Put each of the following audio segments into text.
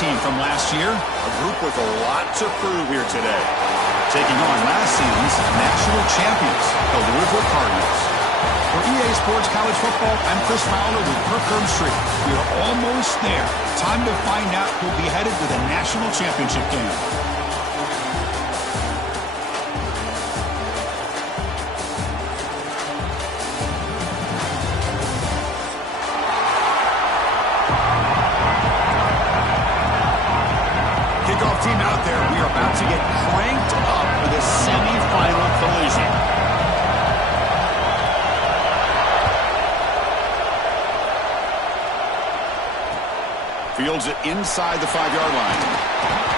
team from last year. A group with a lot to prove here today. Taking on last season's national champions, the Louisville Cardinals. For EA Sports College Football, I'm Chris Fowler with Kirk Herbstreit. We are almost there. Time to find out who'll be headed to the national championship game. Team out there, we are about to get cranked up for the semifinal collision. Fields it inside the 5-yard line.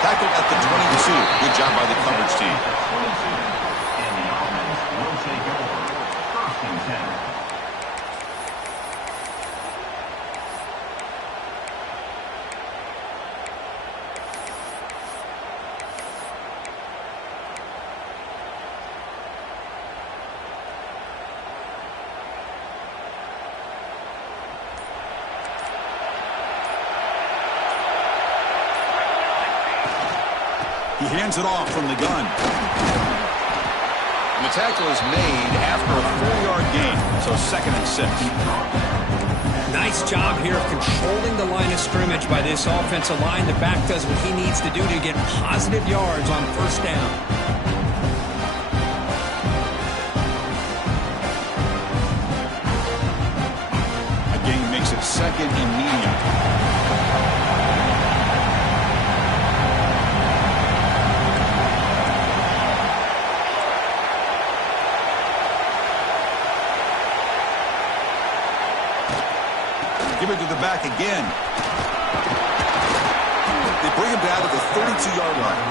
Tackled at the 22. Good job by the coverage team. And the offense will take over. First and 10. He hands it off from the gun. And the tackle is made after a 4-yard gain, so 2nd and 6. Nice job here of controlling the line of scrimmage by this offensive line. The back does what he needs to do to get positive yards on first down. A gain makes it 2nd and medium. Give it to the back again. They bring him down to the 32-yard line.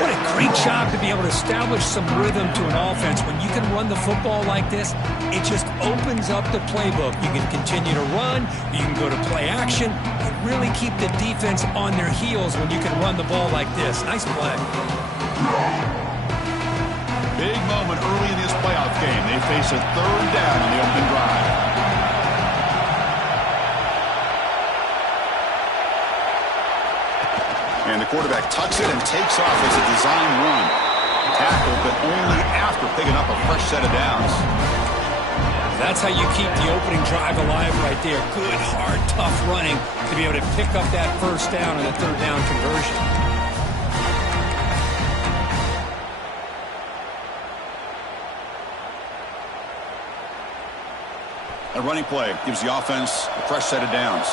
What a great job to be able to establish some rhythm to an offense. When you can run the football like this, it just opens up the playbook. You can continue to run. You can go to play action. You really keep the defense on their heels when you can run the ball like this. Nice play. Big moment early in this playoff game. They face a 3rd down on the opening drive. And the quarterback tucks it and takes off as a design run. Tackled, but only after picking up a fresh set of downs. That's how you keep the opening drive alive right there. Good, hard, tough running to be able to pick up that first down and the 3rd down conversion. A running play gives the offense a fresh set of downs.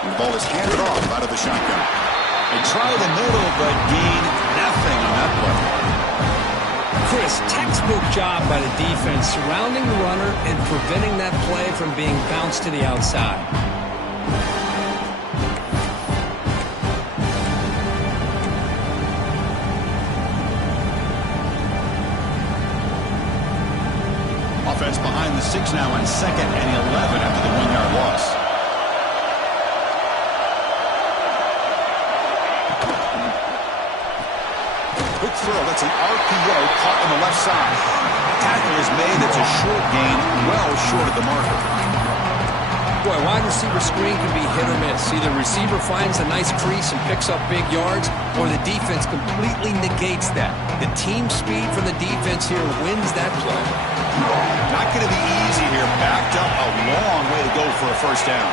The ball is handed off out of the shotgun. They try the middle, but gain nothing on that play. Chris, textbook job by the defense surrounding the runner and preventing that play from being bounced to the outside. Offense behind the 6 now on 2nd and 11 after the 1-yard loss. Quick throw, that's an RPO caught on the left side. Tackle is made, it's a short gain, well short of the marker. Boy, wide receiver screen can be hit or miss. Either receiver finds a nice crease and picks up big yards, or the defense completely negates that. The team speed from the defense here wins that play. Not going to be easy here. Backed up a long way to go for a first down.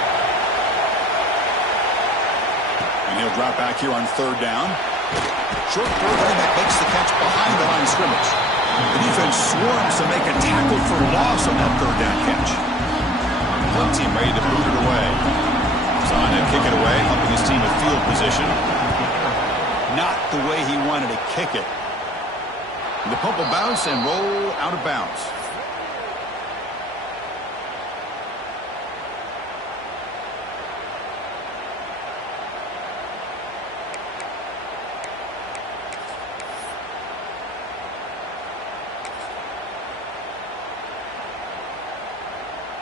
And he'll drop back here on 3rd down. Short throw running that makes the catch behind the line of scrimmage. The defense swarms to make a tackle for loss on that 3rd down catch. One team ready to boot it away. Trying to kick it away, helping his team with field position. Not the way he wanted to kick it. The pump will bounce and roll out of bounds.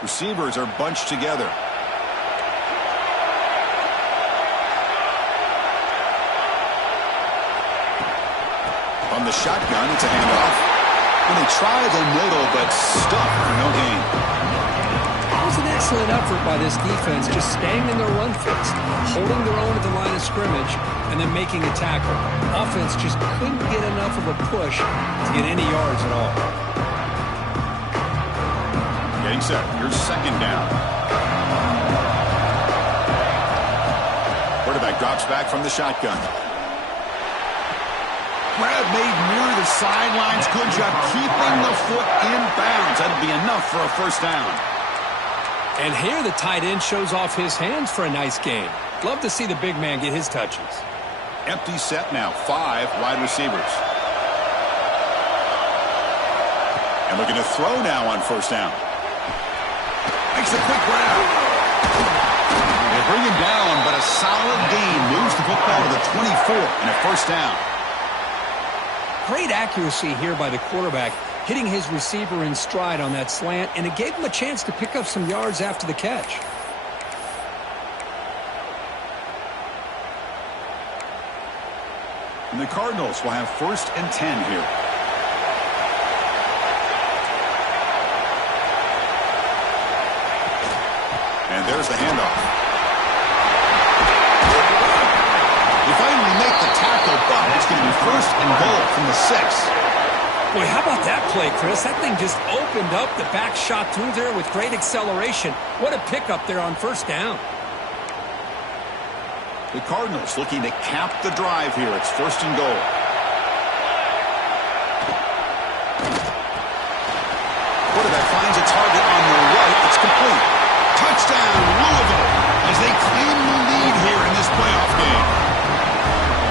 Receivers are bunched together. From the shotgun, it's a handoff. And they try the middle, but stuck for no gain. It was an excellent effort by this defense, just staying in their run fits, holding their own at the line of scrimmage, and then making a tackle. Offense just couldn't get enough of a push to get any yards at all. Getting set. Here's second down. Quarterback drops back from the shotgun. Grab made near the sidelines. Good job keeping the foot in bounds. That'll be enough for a first down. And here the tight end shows off his hands for a nice gain. Love to see the big man get his touches. Empty set now. 5 wide receivers. And looking to throw now on first down. Makes a quick grab. They bring him down, but a solid gain moves the football to the 24 and a first down. Great accuracy here by the quarterback, hitting his receiver in stride on that slant, and it gave him a chance to pick up some yards after the catch. And the Cardinals will have 1st and 10 here. And there's the handoff. They finally make the tackle, but it's going to be 1st and goal from the 6. Boy, how about that play, Chris? That thing just opened up the back shot through there with great acceleration. What a pickup there on first down. The Cardinals looking to cap the drive here. It's 1st and goal. Quarterback finds a target on the right. It's complete. Touchdown, Louisville, as they claim the lead here in this playoff game.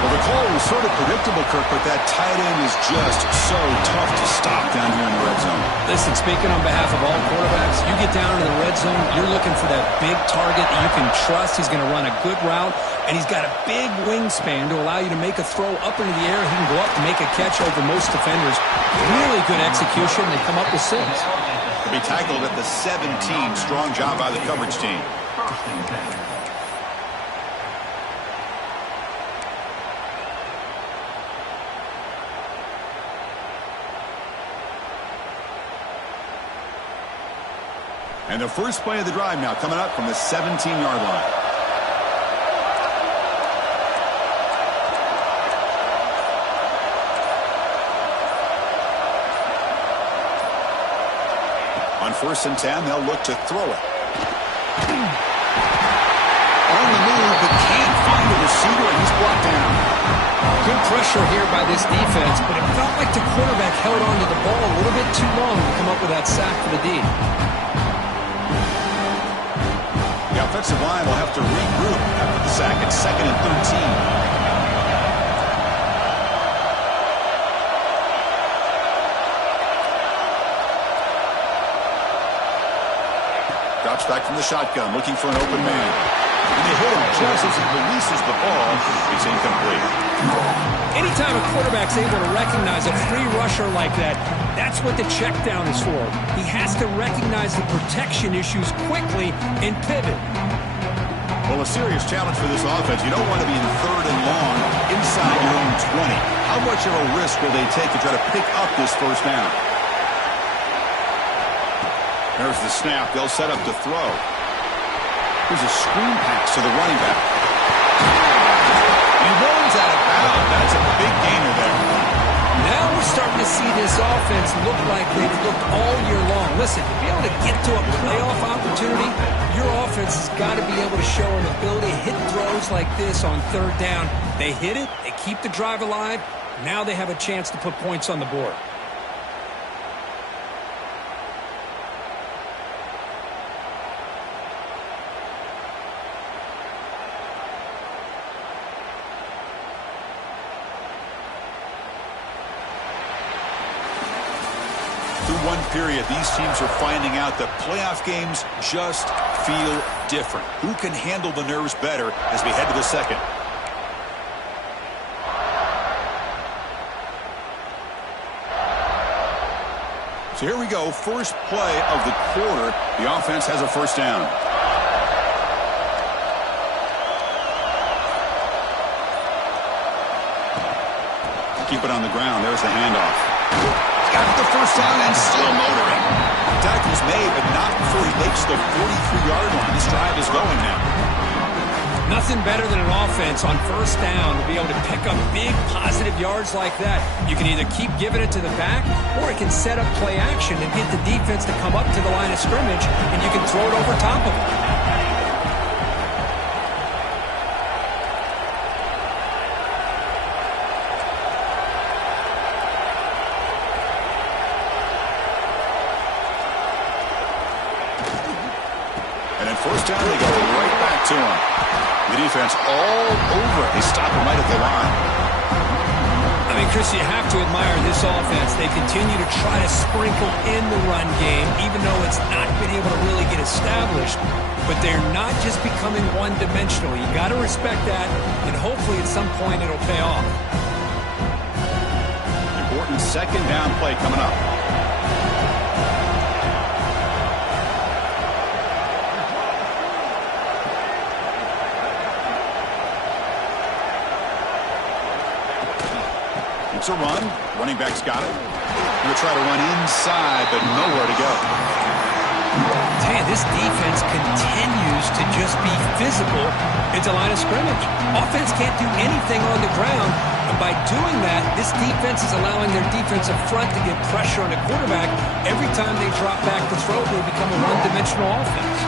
Well, the call was sort of predictable, Kirk, but that tight end is just so tough to stop down here in the red zone. Listen, speaking on behalf of all quarterbacks, you get down to the red zone, you're looking for that big target that you can trust. He's going to run a good route, and he's got a big wingspan to allow you to make a throw up into the air. He can go up and make a catch over most defenders. Really good execution. They come up with 6. To be tackled at the 17. Strong job by the coverage team. And the first play of the drive now coming up from the 17-yard line. On 1st and 10, they'll look to throw it. On the move, but can't find a receiver, and he's brought down. Good pressure here by this defense, but it felt like the quarterback held onto the ball a little bit too long to come up with that sack for the D. The offensive line will have to regroup after the sack at 2nd and 13. Drops back from the shotgun, looking for an open man. And they hit him just as he releases the ball. It's incomplete. Anytime a quarterback's able to recognize a free rusher like that, that's what the check down is for. He has to recognize the protection issues quickly and pivot. Well, a serious challenge for this offense. You don't want to be in 3rd and long inside your own 20. How much of a risk will they take to try to pick up this first down? There's the snap. They'll set up to throw. Here's a screen pass to the running back. He runs out of bounds. That's a big gainer there. Now we're starting to see this offense look like they've looked all year long. Listen, to be able to get to a playoff opportunity, your offense has got to be able to show an ability to hit throws like this on 3rd down. They hit it. They keep the drive alive. Now they have a chance to put points on the board. One period, these teams are finding out that playoff games just feel different. Who can handle the nerves better as we head to the 2nd? So here we go, first play of the quarter. The offense has a first down. Keep it on the ground. There's the handoff. Got the first down and still motoring. Tackle's made, but not before he makes the 43-yard line. This drive is going now. Nothing better than an offense on first down to be able to pick up big positive yards like that. You can either keep giving it to the back, or it can set up play action and get the defense to come up to the line of scrimmage, and you can throw it over top of them. And then first down, they go right back to him. The defense all over it. They stop him right at the line. I mean, Chris, you have to admire this offense. They continue to try to sprinkle in the run game, even though it's not been able to really get established. But they're not just becoming one-dimensional. You got to respect that, and hopefully at some point it'll pay off. Important second down play coming up. It's a run. Running back's got it. Going to try to run inside, but nowhere to go. Tell you, this defense continues to just be physical into line of scrimmage. Offense can't do anything on the ground, and by doing that, this defense is allowing their defensive front to get pressure on the quarterback. Every time they drop back to throw, they become a one-dimensional offense.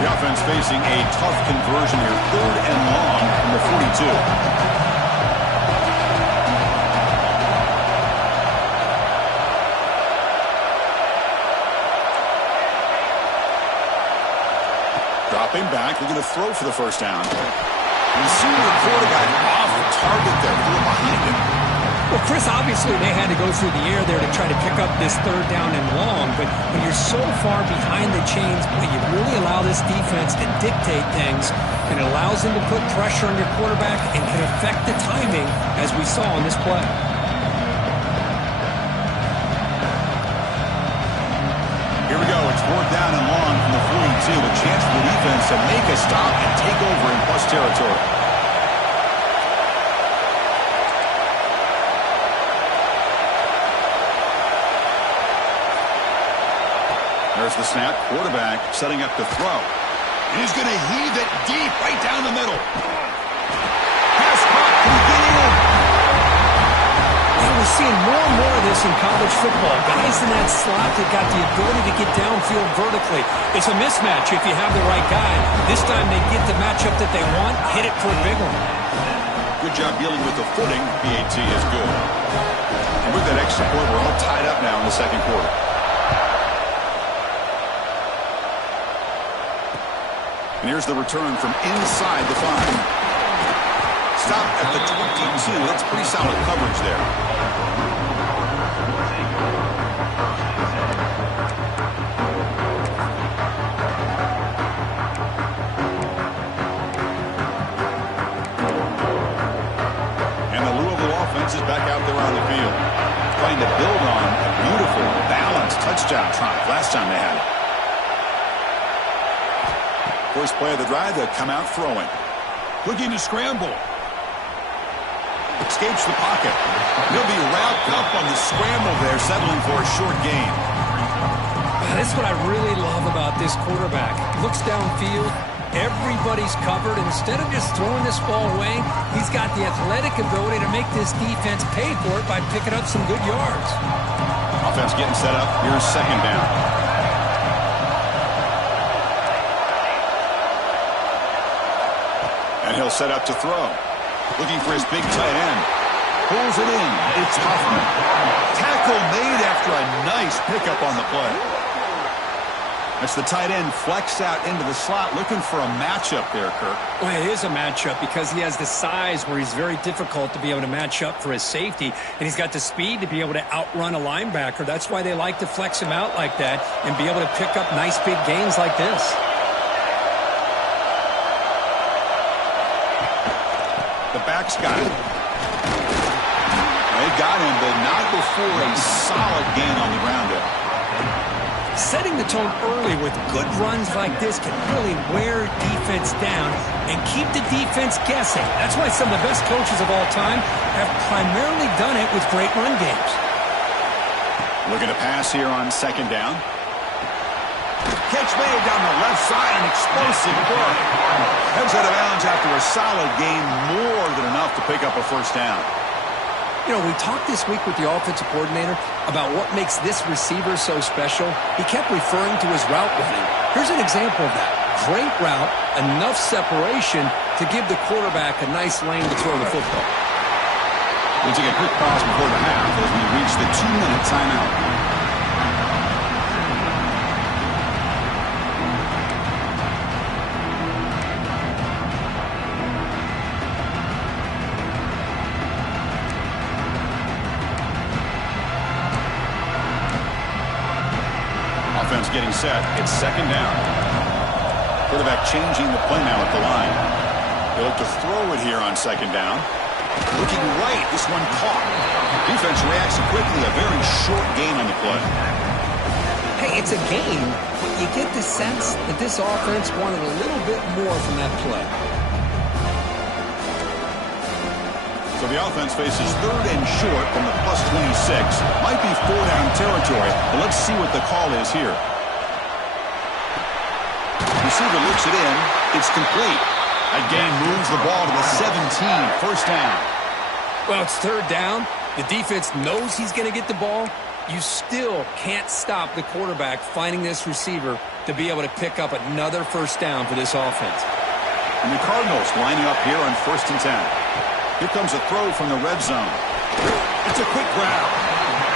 The offense facing a tough conversion here. 3rd and long from the 42. Dropping back, looking to throw for the first down. And you see the quarterback off target there, a little behind him. Well, Chris, obviously they had to go through the air there to try to pick up this 3rd down and long, but when you're so far behind the chains, boy, you really allow this defense to dictate things, and it allows them to put pressure on your quarterback and can affect the timing, as we saw on this play. Here we go. It's 4th down and long from the 42. A chance for the defense to make a stop and take over in plus territory. There's the snap. Quarterback setting up to throw. And he's going to heave it deep right down the middle. Pass caught. Can he get in? Yeah, we're seeing more and more of this in college football. Guys in that slot that got the ability to get downfield vertically. It's a mismatch if you have the right guy. This time they get the matchup that they want, hit it for a big one. Good job dealing with the footing. PAT is good. And with that extra point, we're all tied up now in the second quarter. And here's the return from inside the 5. Stop at the 22. That's pretty solid coverage there. And the Louisville offense is back out there on the field, trying to build on a beautiful, balanced touchdown drive last time they had it. First play of the drive, they'll come out throwing. Looking to scramble. Escapes the pocket. He'll be wrapped up on the scramble there, settling for a short gain. That's what I really love about this quarterback. Looks downfield. Everybody's covered. Instead of just throwing this ball away, he's got the athletic ability to make this defense pay for it by picking up some good yards. Offense getting set up. Here's 2nd down. And he'll set up to throw. Looking for his big tight end. Pulls it in. It's Huffman. Tackle made after a nice pickup on the play. That's the tight end flexed out into the slot, looking for a matchup there, Kirk. Well, it is a matchup because he has the size where he's very difficult to be able to match up for his safety, and he's got the speed to be able to outrun a linebacker. That's why they like to flex him out like that and be able to pick up nice big gains like this. The back's got it. They got him, but not before a solid gain on the ground there. Setting the tone early with good runs like this can really wear defense down and keep the defense guessing. That's why some of the best coaches of all time have primarily done it with great run games. Looking to pass here on second down. Catch made down the left side, an explosive play. Heads out of bounds after a solid gain, more than enough to pick up a first down. You know, we talked this week with the offensive coordinator about what makes this receiver so special. He kept referring to his route running. Here's an example of that. Great route, enough separation to give the quarterback a nice lane to throw the football. We'll take a quick pause before the half as we reach the 2-minute timeout. Offense getting set. It's second down. Quarterback changing the play now at the line. They'll look to throw it here on second down. Looking right. This one caught. Defense reacts quickly. A very short gain on the play. Hey, it's a game, but you get the sense that this offense wanted a little bit more from that play. So the offense faces third and short from the plus 26. Might be 4-down territory, but let's see what the call is here. Receiver looks it in. It's complete. Again, moves the ball to the 17. First down. Well, it's third down. The defense knows he's going to get the ball. You still can't stop the quarterback finding this receiver to be able to pick up another first down for this offense. And the Cardinals lining up here on 1st and 10. Here comes a throw from the red zone. It's a quick grab.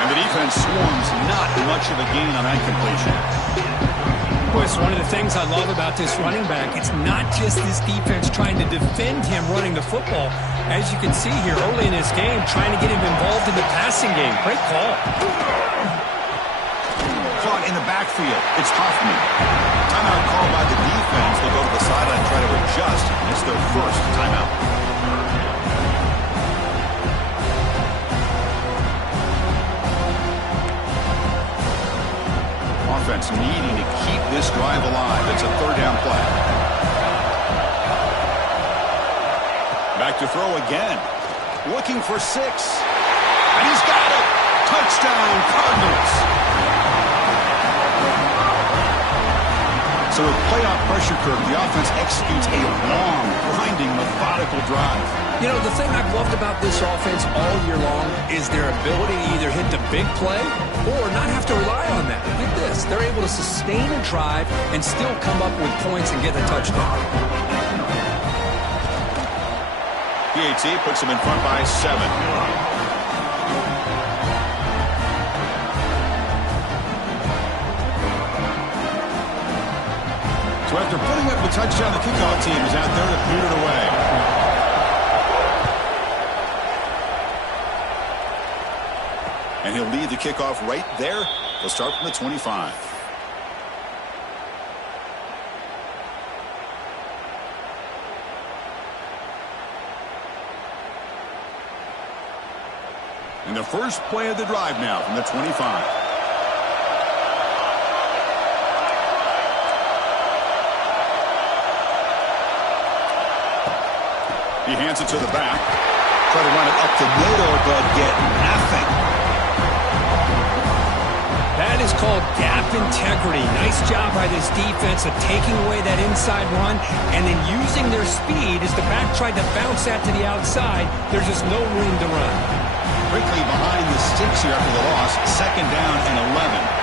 And the defense swarms. Not much of a gain on that completion. Boy, it's one of the things I love about this running back. It's not just this defense trying to defend him running the football. As you can see here early in this game, trying to get him involved in the passing game. Great call. Caught in the backfield. It's Huffman. Timeout called by the defense. They'll go to the sideline and try to adjust. It's their first timeout. Offense needing to keep this drive alive. It's a third down play. Back to throw again. Looking for 6. And he's got it. Touchdown, Cardinals. So with playoff pressure curve, the offense executes a long, grinding, methodical drive. You know, the thing I've loved about this offense all year long is their ability to either hit the big play or not have to rely on that. Like this, they're able to sustain a drive and still come up with points and get the touchdown. PAT puts them in front by 7. So after putting up the touchdown, the kickoff team is out there to boot it away. And he'll lead the kickoff right there. He'll start from the 25. And the first play of the drive now from the 25. He hands it to the back. Try to run it up the middle, but get nothing. That is called gap integrity. Nice job by this defense of taking away that inside run and then using their speed as the back tried to bounce that to the outside. There's just no room to run. Quickly behind the sticks here after the loss. Second down and 11.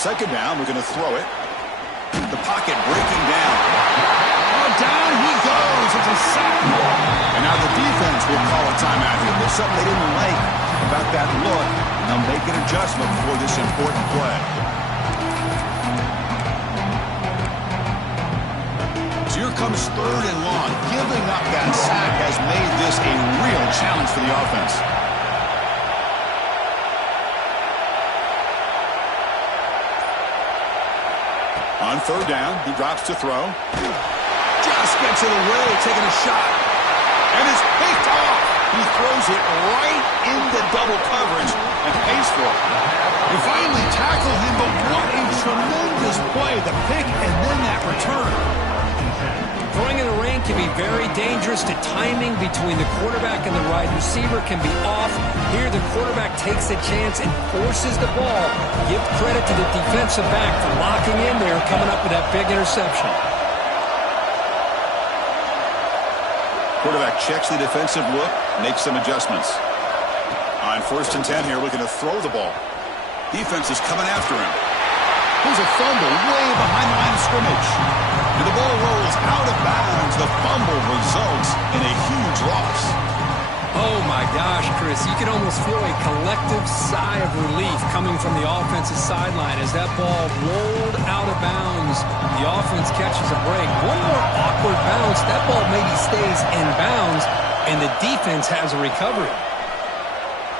Second down, we're going to throw it. The pocket breaking down. Oh, down he goes. It's a sack. And now the defense will call a timeout here. There's something they didn't like about that look. And they'll make an adjustment for this important play. So here comes third and long. Giving up that sack has made this a real challenge for the offense. On third down, he drops to throw. Just gets it away, taking a shot. And it's picked off. He throws it right into double coverage and pays for it. They finally tackle him, but what a tremendous play. The pick and then that return. Throwing in the rain can be very dangerous. The timing between the quarterback and the wide receiver can be off. Here, the quarterback takes a chance and forces the ball. Give credit to the defensive back for locking in there, coming up with that big interception. Quarterback checks the defensive look, makes some adjustments. On 1st and 10 here, looking to throw the ball. Defense is coming after him. There's a fumble way behind the line of scrimmage. And the ball rolls out of bounds. The fumble results in a huge loss. Oh, my gosh, Chris. You can almost feel a collective sigh of relief coming from the offensive sideline as that ball rolled out of bounds. The offense catches a break. One more awkward bounce. That ball maybe stays in bounds, and the defense has a recovery.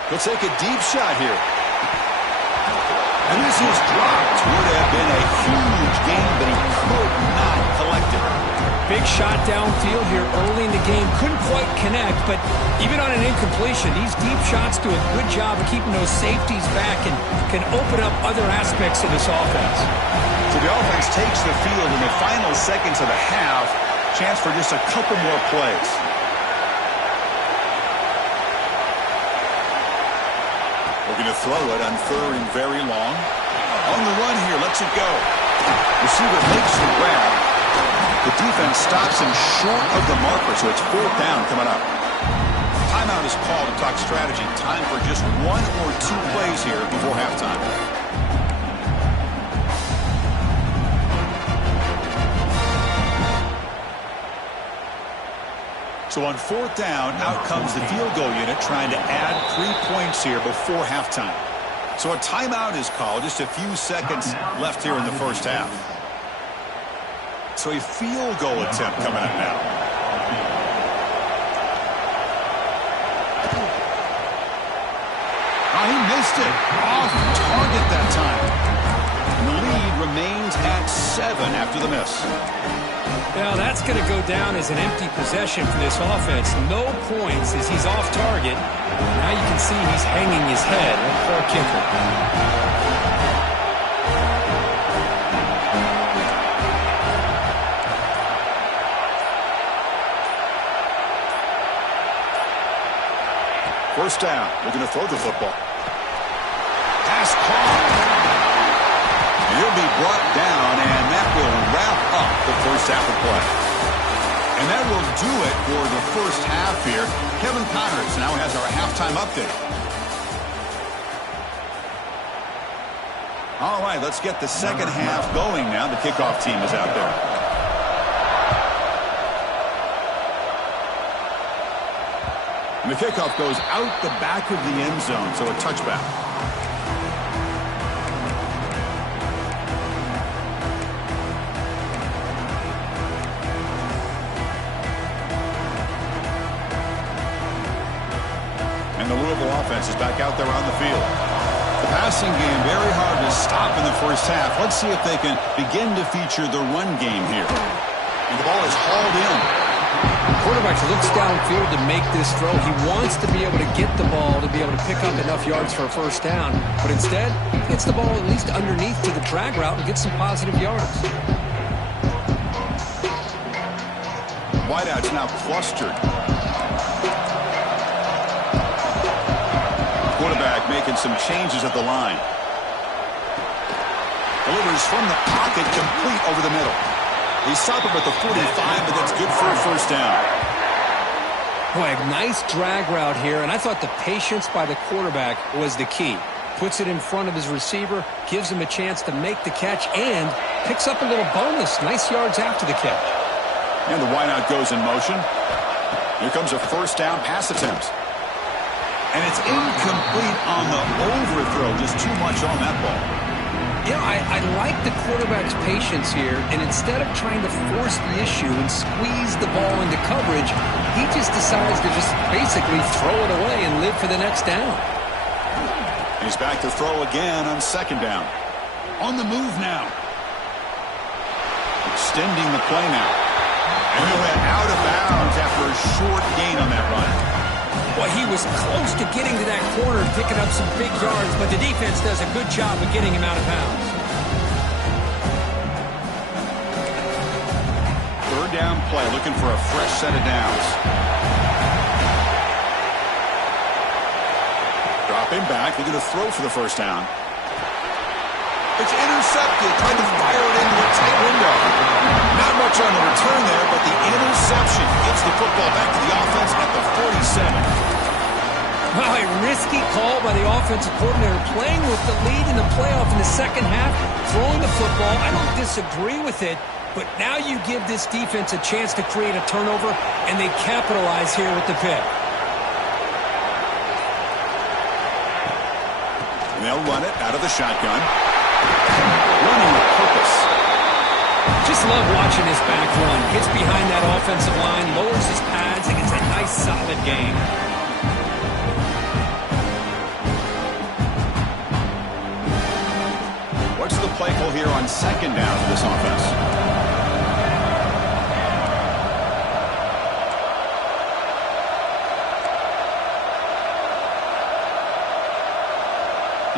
He'll take a deep shot here. And this is dropped. Would have been a huge game, but he could not collect it. Big shot downfield here early in the game. Couldn't quite connect, but even on an incompletion, these deep shots do a good job of keeping those safeties back and can open up other aspects of this offense. So the offense takes the field in the final seconds of the half. Chance for just a couple more plays. Looking to throw it on 3rd and very long. On the run here, lets it go. Receiver makes the grab. The defense stops him short of the marker, so it's 4th down coming up. Timeout is called to talk strategy. Time for just 1 or 2 plays here before halftime. So on 4th down, out comes the field goal unit trying to add 3 points here before halftime. So a timeout is called. Just a few seconds left here in the first half. So a field goal attempt coming up now. Oh, he missed it. Off target that time. And the lead remains at 7 after the miss. Well, that's going to go down as an empty possession for this offense. No points as he's off target. Now you can see he's hanging his head. Poor kicker. First down. Looking to throw the football. Pass caught. He'll be brought down, and that will wrap up the first half of play. And that will do it for the first half here. Kevin Connors now has our halftime update. All right, let's get the second half going now. The kickoff team is out there. And the kickoff goes out the back of the end zone, so a touchback. And the Louisville offense is back out there on the field. The passing game very hard to stop in the first half. Let's see if they can begin to feature the run game here. And the ball is hauled in. Quarterback looks downfield to make this throw. He wants to be able to get the ball to be able to pick up enough yards for a first down. But instead, he gets the ball at least underneath to the drag route and gets some positive yards. Wideout's now clustered. Quarterback making some changes at the line. Delivers from the pocket, complete over the middle. He stopped him at the 45, but that's good for a first down. Boy, a nice drag route here, and I thought the patience by the quarterback was the key. Puts it in front of his receiver, gives him a chance to make the catch, and picks up a little bonus. Nice yards after the catch. And the wideout goes in motion. Here comes a first down pass attempt. And it's incomplete on the overthrow. Just too much on that ball. You know, I like the quarterback's patience here, and instead of trying to force the issue and squeeze the ball into coverage, he just decides to just basically throw it away and live for the next down. He's back to throw again on second down. On the move now. Extending the play now. And he went out of bounds after a short gain on that run. Well, he was close to getting to that corner and picking up some big yards, but the defense does a good job of getting him out of bounds. Third down play, looking for a fresh set of downs. Dropping back, looking to throw for the first down. It's intercepted, trying to fire it into a tight window. Not much on the return there, but the interception gives the football back to the offense at the 47. Well, a risky call by the offensive coordinator, playing with the lead in the playoff in the second half, throwing the football. I don't disagree with it, but now you give this defense a chance to create a turnover, and they capitalize here with the pick. And they'll run it out of the shotgun. Running with purpose. Just love watching this back run. Gets behind that offensive line, lowers his pads, and gets a nice solid gain. What's the play call here on second down for this offense?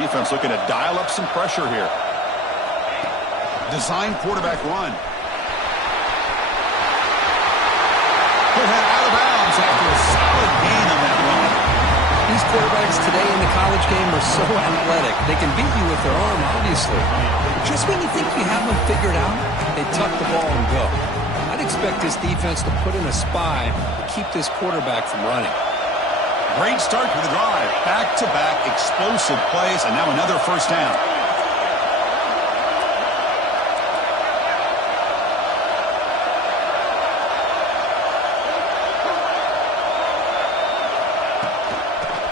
Defense looking to dial up some pressure here. Design quarterback run. He'll head out of bounds after a solid gain on that run. These quarterbacks today in the college game are so athletic. They can beat you with their arm, obviously. Just when you think you have them figured out, they tuck the ball and go. I'd expect this defense to put in a spy to keep this quarterback from running. Great start to the drive. Back-to-back explosive plays, and now another first down.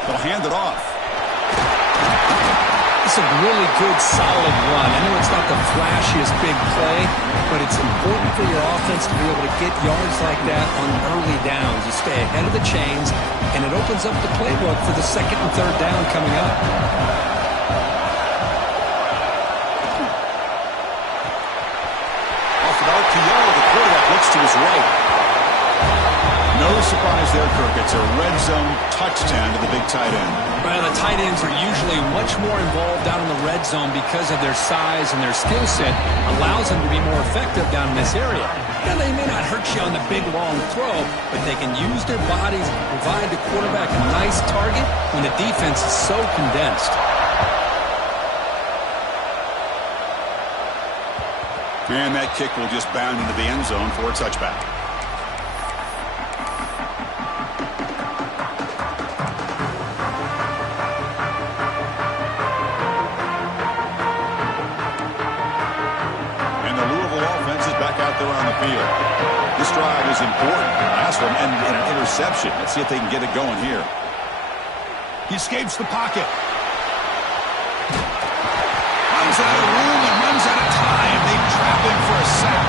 They'll hand it off. It's a really good, solid run. I know it's not the flashiest big play, but it's important for your offense to be able to get yards like that on early downs. You stay ahead of the chains, and it opens up the playbook for the second and third down coming up. Off an RPO, the quarterback looks to his right. No surprise there, Kirk. It's a red zone touchdown to the big tight end. Well, the tight ends are usually much more involved down in the red zone because of their size and their skill set allows them to be more effective down in this area. Now, they may not hurt you on the big, long throw, but they can use their bodies to provide the quarterback a nice target when the defense is so condensed. And that kick will just bound into the end zone for a touchback. Field. This drive is important. Last one ended in an interception. Let's see if they can get it going here. He escapes the pocket. Runs out of room and runs out of time. They trap him for a sack.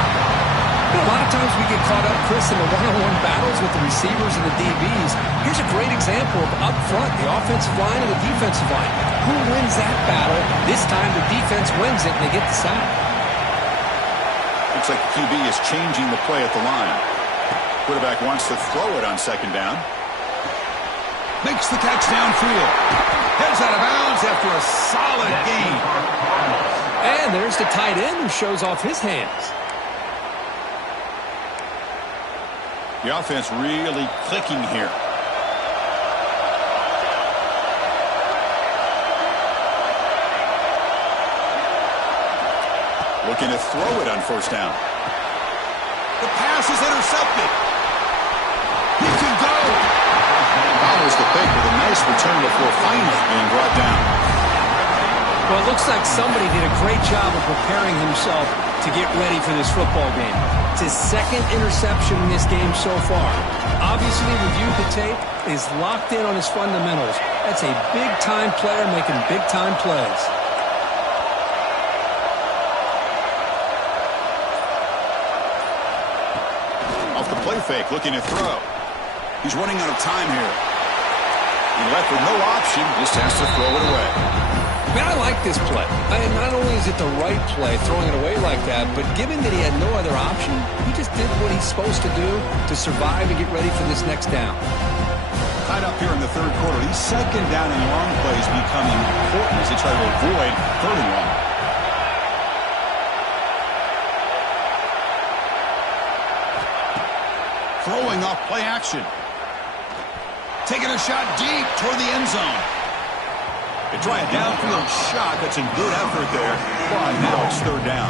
A lot of times we get caught up, Chris, in the one-on-one battles with the receivers and the DBs. Here's a great example of up front, the offensive line and the defensive line. Who wins that battle? This time the defense wins it and they get the sack. Looks like the QB is changing the play at the line. Quarterback wants to throw it on second down. Makes the catch downfield. Heads out of bounds after a solid gain. And there's the tight end who shows off his hands. The offense really clicking here. Looking to throw it on first down. The pass is intercepted. He can go. Follows the pick with a nice return before finally being brought down. Well, it looks like somebody did a great job of preparing himself to get ready for this football game. It's his second interception in this game so far. Obviously, reviewed the tape, is locked in on his fundamentals. That's a big-time player making big-time plays. Play fake, looking to throw. He's running out of time here. He left with no option, just has to throw it away. Man, I like this play. Not only is it the right play, throwing it away like that, but given that he had no other option, he just did what he's supposed to do to survive and get ready for this next down. Tied up here in the third quarter. These second down and long plays becoming important as they try to avoid third and long. Throwing off play action. Taking a shot deep toward the end zone. They try a downfield shot. That's a good effort there. But now it's third down.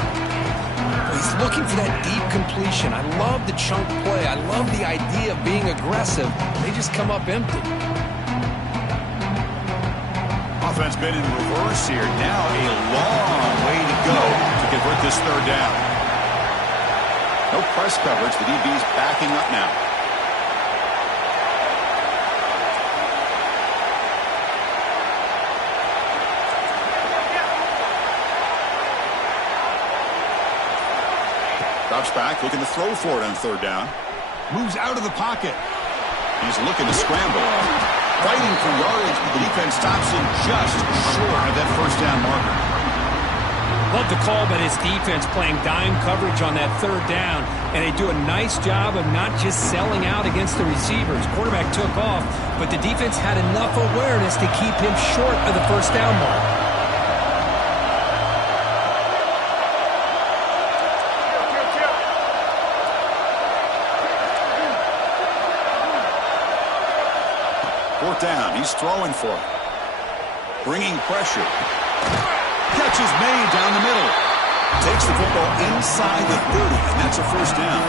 He's looking for that deep completion. I love the chunk play. I love the idea of being aggressive. They just come up empty. Offense been in reverse here. Now a long way to go to convert this third down. No press coverage. The DB's backing up now. Drops back, looking to throw for it on third down. Moves out of the pocket. He's looking to scramble. Fighting for yardage, but the defense stops him just short of that first down marker. Love the call by his defense playing dime coverage on that third down, and they do a nice job of not just selling out against the receivers. Quarterback took off, but the defense had enough awareness to keep him short of the first down mark. Fourth down, he's throwing for it. Bringing pressure. Catch is made down the middle. Takes the football inside the 30, and that's a first down.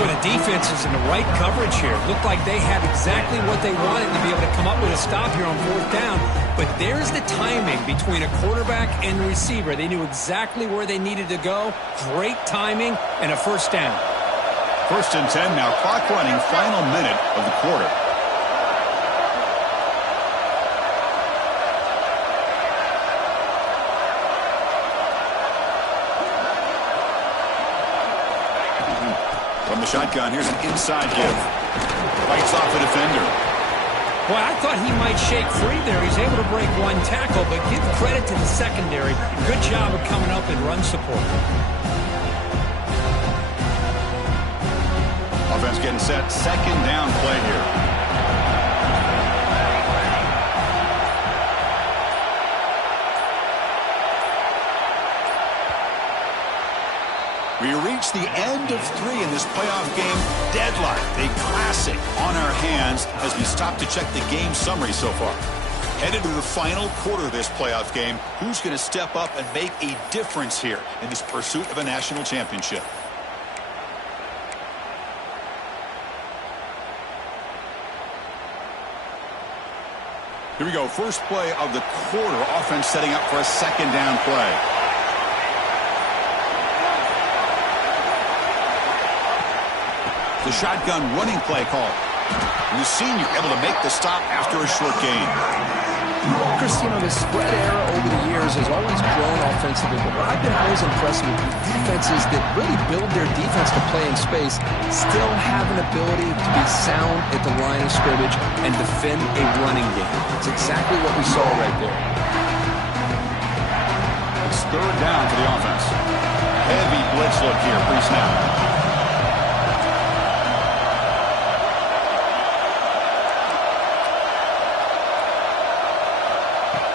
Well, the defense is in the right coverage here. Looked like they had exactly what they wanted to be able to come up with a stop here on fourth down. But there's the timing between a quarterback and the receiver. They knew exactly where they needed to go. Great timing and a first down. First and 10 now. Clock running, final minute of the quarter. From the shotgun, here's an inside give. Fights off the defender. Boy, I thought he might shake free there. He's able to break one tackle, but give credit to the secondary. Good job of coming up and run support. Offense getting set. Second down play here. We reach the end of 3 in this playoff game. Deadlock, a classic on our hands as we stop to check the game summary so far. Headed to the final quarter of this playoff game. Who's going to step up and make a difference here in this pursuit of a national championship? Here we go. First play of the quarter. Offense setting up for a second down play. The shotgun running play call. And the senior able to make the stop after a short gain. Chris, the spread era over the years has always grown offensively, but what I've been always impressed with defenses that really build their defense to play in space still have an ability to be sound at the line of scrimmage and defend a running game. It's exactly what we saw right there. It's third down for the offense. Heavy blitz look here, pre-snap.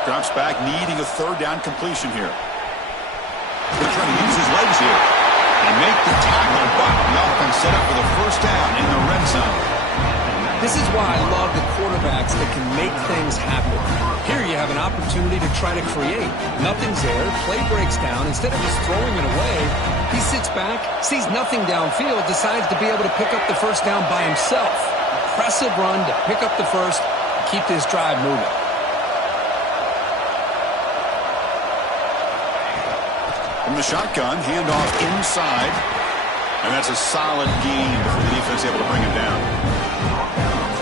Drops back, needing a third down completion here. They're trying to use his legs here. They make the tackle, but the offense set up for the first down in the red zone. This is why I love the quarterbacks that can make things happen. Here you have an opportunity to try to create. Nothing's there, play breaks down. Instead of just throwing it away, he sits back, sees nothing downfield, decides to be able to pick up the first down by himself. Impressive run to pick up the first, keep this drive moving. From the shotgun, handoff inside. And that's a solid gain before the defense able to bring him down.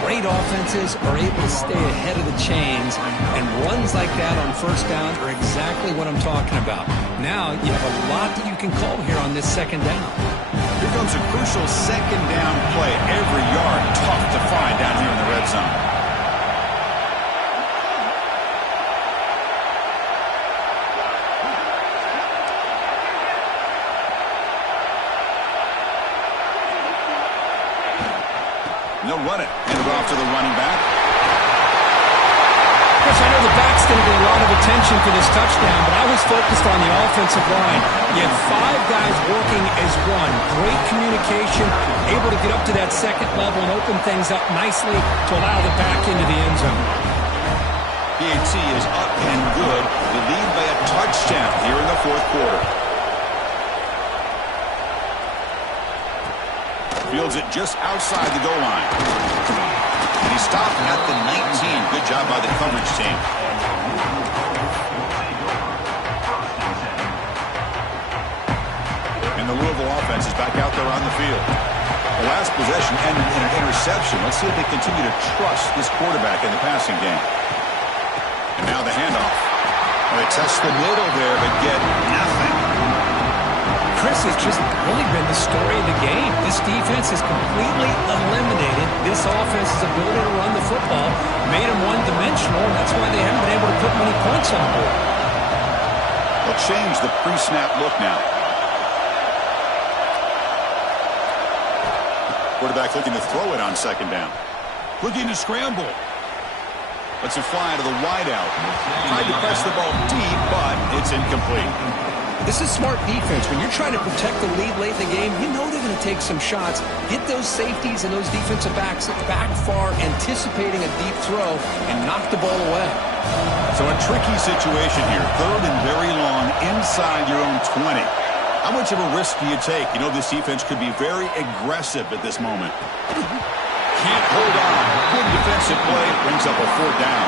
Great offenses are able to stay ahead of the chains, and runs like that on first down are exactly what I'm talking about. Now you have a lot that you can call here on this second down. Here comes a crucial second down play. Every yard tough to find down here in the red zone. And they'll run it. Hand it off to the running back. Chris, I know the back's going to get a lot of attention for this touchdown, but I was focused on the offensive line. You have 5 guys working as one. Great communication, able to get up to that second level and open things up nicely to allow the back into the end zone. PAT is up and good. They lead by a touchdown here in the fourth quarter. Fields it just outside the goal line. And he stopped at the 19. Good job by the coverage team. And the Louisville offense is back out there on the field. The last possession ended in an interception. Let's see if they continue to trust this quarterback in the passing game. And now the handoff. Well, they test the middle there, but get nothing. Chris, has just really been the story of the game. This defense has completely eliminated this offense's ability to run the football, made them one-dimensional, and that's why they haven't been able to put many points on the board. They'll change the pre-snap look now. Quarterback looking to throw it on second down. Looking to scramble. Lets it fly to the wideout. Tried to press the ball deep, but it's incomplete. This is smart defense. When you're trying to protect the lead late in the game, you know they're going to take some shots, get those safeties and those defensive backs back far, anticipating a deep throw, and knock the ball away. So a tricky situation here. Third and very long inside your own 20. How much of a risk do you take? You know this defense could be very aggressive at this moment. Can't hold on. Good defensive play. Brings up a fourth down.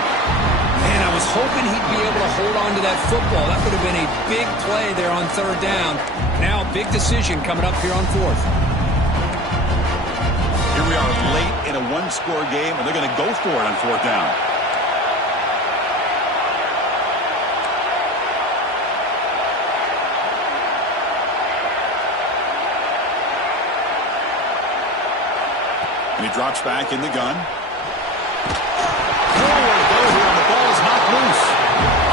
Man, I was hoping he'd be able to hold on to that football. That would have been a big play there on third down. Now, big decision coming up here on fourth. Here we are late in a one-score game, and they're going to go for it on fourth down. And he drops back in the gun. Nowhere to go here, and the ball is knocked loose.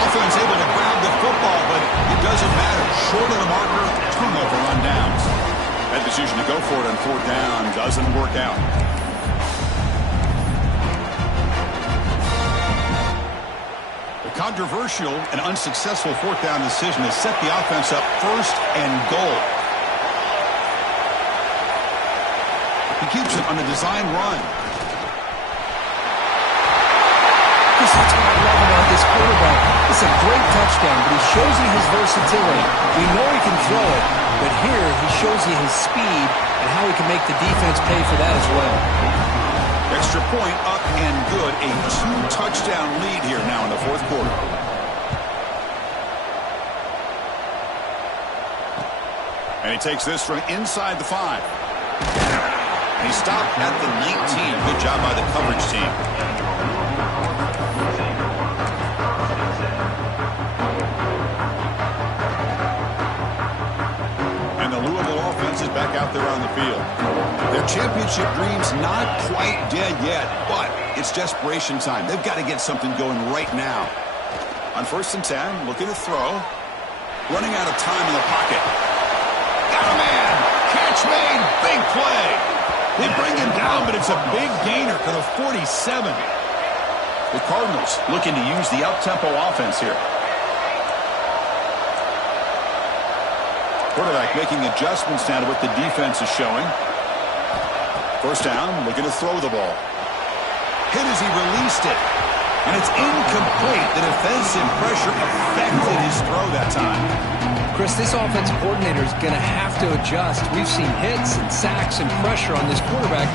Offense able to grab the football, but it doesn't matter. Short of the marker, turnover on downs. That decision to go for it on fourth down doesn't work out. The controversial and unsuccessful fourth down decision has set the offense up first and goal. He keeps it on the design run. That's what I love about this quarterback. It's a great touchdown, but he shows you his versatility. We know he can throw it, but here he shows you his speed and how he can make the defense pay for that as well. Extra point up and good. A 2-touchdown lead here now in the fourth quarter. And he takes this from inside the 5. And he stopped at the 19. Good job by the coverage team. And the Louisville offense is back out there on the field. Their championship dreams not quite dead yet, but it's desperation time. They've got to get something going right now. On 1st and 10, looking to throw. Running out of time in the pocket. Got a man! Catch made! Big play! They bring him down, but it's a big gainer to the 47. The Cardinals looking to use the up-tempo offense here. Quarterback making adjustments now to what the defense is showing. First down, looking to throw the ball. Hit as he released it. And it's incomplete. The defensive pressure affected his throw that time. Chris, this offensive coordinator is going to have to adjust. We've seen hits and sacks and pressure on this quarterback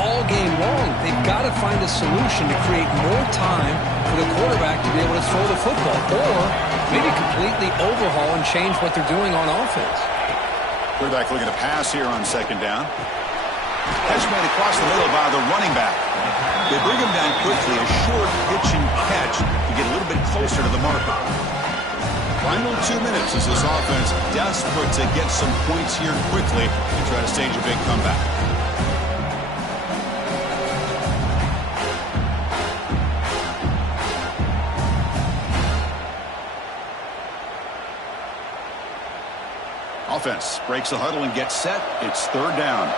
all game long. They've got to find a solution to create more time for the quarterback to be able to throw the football, or maybe completely overhaul and change what they're doing on offense. Quarterback looking to pass here on second down. Catch made across the middle by the running back. They bring him down quickly, a short pitch and catch to get a little bit closer to the marker. Final 2 minutes as this offense desperate to get some points here quickly and try to stage a big comeback. Offense breaks the huddle and gets set. It's third down.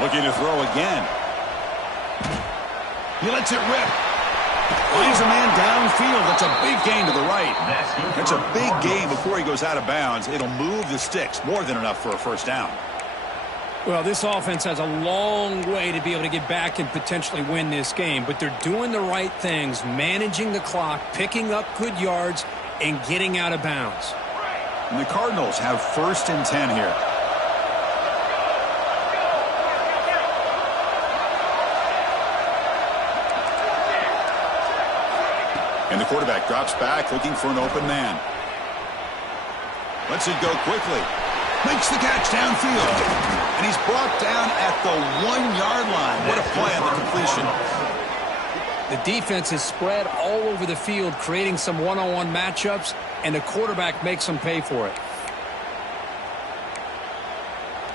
Looking to throw again. He lets it rip. Finds a man downfield. That's a big gain to the right. That's a big gain before he goes out of bounds. It'll move the sticks. More than enough for a first down. Well, this offense has a long way to be able to get back and potentially win this game, but they're doing the right things, managing the clock, picking up good yards, and getting out of bounds. And the Cardinals have 1st and 10 here. And the quarterback drops back looking for an open man. Lets it go quickly. Makes the catch downfield. And he's brought down at the 1-yard line. What a play on the completion. The defense is spread all over the field, creating some one-on-one matchups, and the quarterback makes them pay for it.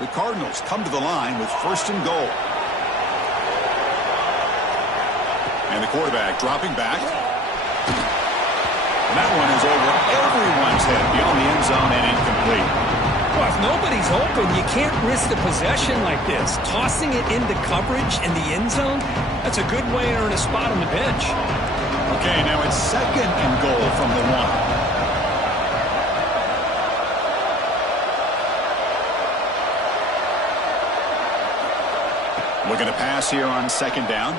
The Cardinals come to the line with 1st and goal. And the quarterback dropping back. And that one is over everyone's head beyond the end zone and incomplete. Well, if nobody's open, you can't risk the possession like this. Tossing it into coverage in the end zone, that's a good way to earn a spot on the bench. Okay, now it's 2nd and goal from the 1. Looking to pass here on 2nd down.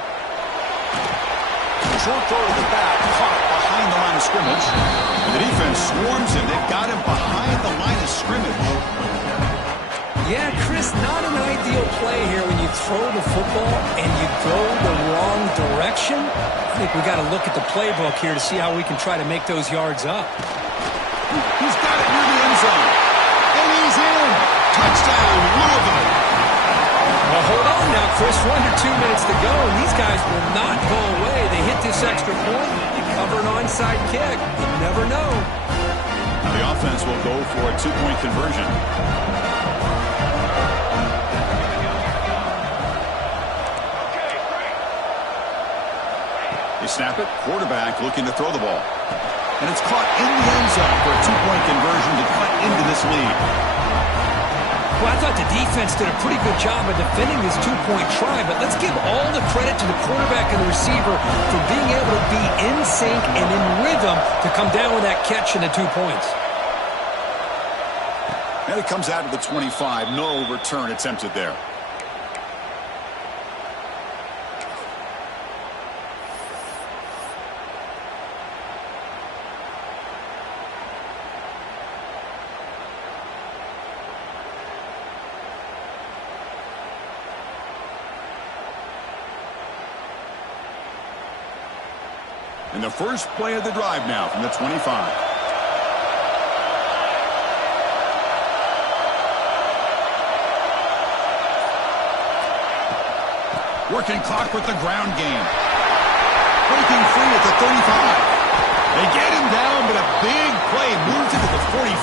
Short throw to the back, caught behind the line of scrimmage. And the defense swarms him. They've got him behind the line of scrimmage. Yeah, Chris, not an ideal play here when you throw the football and you go the wrong direction. I think we got to look at the playbook here to see how we can try to make those yards up. He's got it near the end zone. And he's in. Touchdown, Louisville. Well, hold on now, Chris. 1 to 2 minutes to go, and these guys will not go away. They hit this extra point, they cover an onside kick. You never know. Now the offense will go for a 2-point conversion. They snap it. Quarterback looking to throw the ball. And it's caught in the end zone for a 2-point conversion to cut into this lead. Well, I thought the defense did a pretty good job of defending this 2-point try, but let's give all the credit to the quarterback and the receiver for being able to be in sync and in rhythm to come down with that catch and the 2 points. And it comes out of the 25. No return attempted there. And the first play of the drive now from the 25. Working clock with the ground game. Breaking free at the 35. They get him down, but a big play moves it to the 45.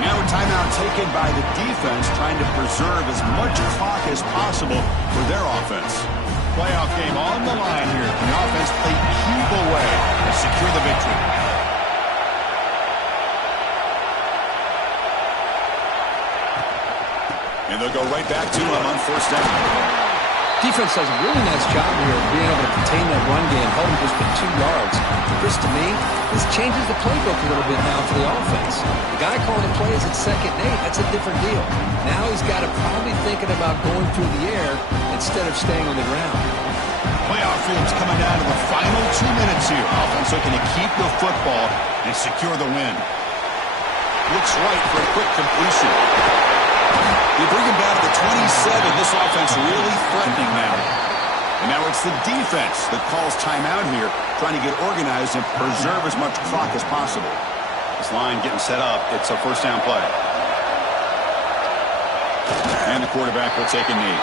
And now a timeout taken by the defense, trying to preserve as much clock as possible for their offense. Playoff game on the line here. The offense played keep away to secure the victory. And they'll go right back to him on 1st down. Defense does a really nice job here of being able to contain that run game, held him just for 2 yards. Chris, to me, this changes the playbook a little bit now for the offense. The guy calling the plays at 2nd and 8, that's a different deal. Now he's got to probably thinking about going through the air instead of staying on the ground. Playoff game's coming down to the final 2 minutes here. Offense looking to keep the football and secure the win. Looks right for a quick completion. They bring him down to the 27. This offense really threatening now. And now it's the defense that calls timeout here, trying to get organized and preserve as much clock as possible. This line getting set up. It's a 1st down play. And the quarterback will take a knee.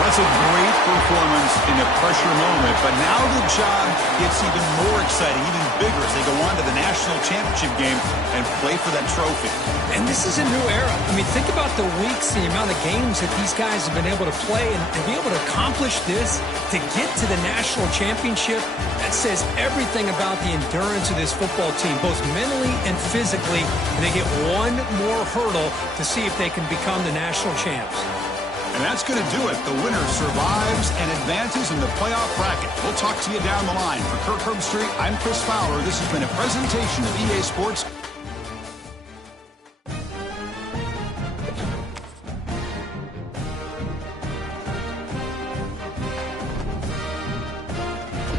Well, that's a great performance in a pressure moment, but now the job gets even more exciting, even bigger as they go on to the national championship game and play for that trophy. And this is a new era. I mean, think about the weeks, the amount of games that these guys have been able to play, and to be able to accomplish this, to get to the national championship, that says everything about the endurance of this football team, both mentally and physically. And they get one more hurdle to see if they can become the national champs. And that's going to do it. The winner survives and advances in the playoff bracket. We'll talk to you down the line. For Kirk Herbstreit, I'm Chris Fowler. This has been a presentation of EA Sports